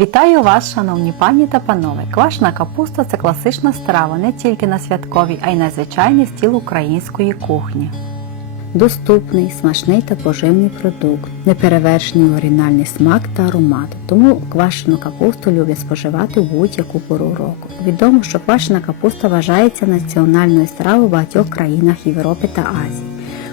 Вітаю вас, шановні пані та панове! Квашна капуста це класична страва не тільки на святковій, а й на звичайний стіл української кухні. Доступний, смачний та поживний продукт, неперевершений оригінальний смак та аромат. Тому квашену капусту люблять споживати в будь-яку пору року. Відомо, що квашена капуста вважається національною стравою в багатьох країнах Європи та Азії.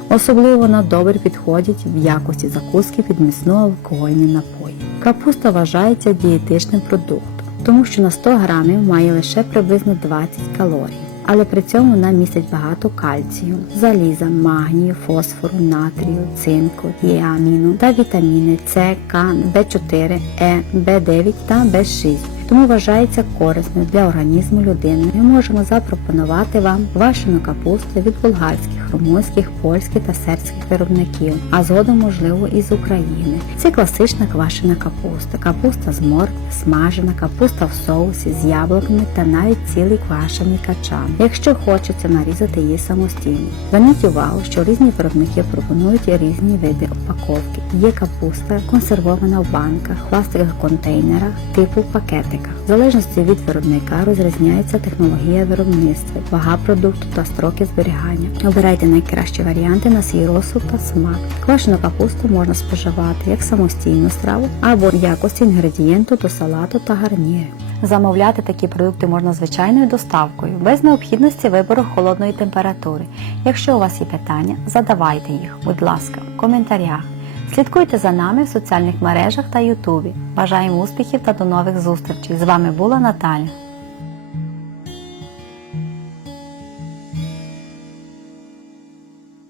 Особливо вона добре підходить в якості закуски під міцно алкогольні напої. Капуста вважається дієтичним продуктом, тому що на 100 грамів має лише приблизно 20 калорій. Але при цьому вона містить багато кальцію, заліза, магнію, фосфору, натрію, цинку, діаміну та вітаміни С, К, В4, Е, В9 та В6 тому вважається корисною для організму людини. Ми можемо запропонувати вам квашену капусту від болгарських, румунських, польських та сербських виробників, а згодом, можливо, і з України. Це класична квашена капуста, капуста з моркви, смажена, капуста в соусі з яблуками та навіть цілий квашений качан. Якщо хочеться нарізати її самостійно, зверніть увагу, що різні виробники пропонують різні види упаковки. Є капуста консервована в банках, пластикових контейнерах типу пакетика. В залежності від виробника розрізняється технологія виробництва, вага продукту та строки зберігання. Обирайте найкращі варіанти на свій розсуд та смак. Квашену капусту можна споживати як самостійну страву або в якості інгредієнту до салату та гарніри. Замовляти такі продукти можна звичайною доставкою, без необхідності вибору холодної температури. Якщо у вас є питання, задавайте їх, будь ласка, в коментарях. Слідкуйте за нами в соціальних мережах та Ютубі. Бажаємо успіхів та до нових зустрічей! З вами була Наталя.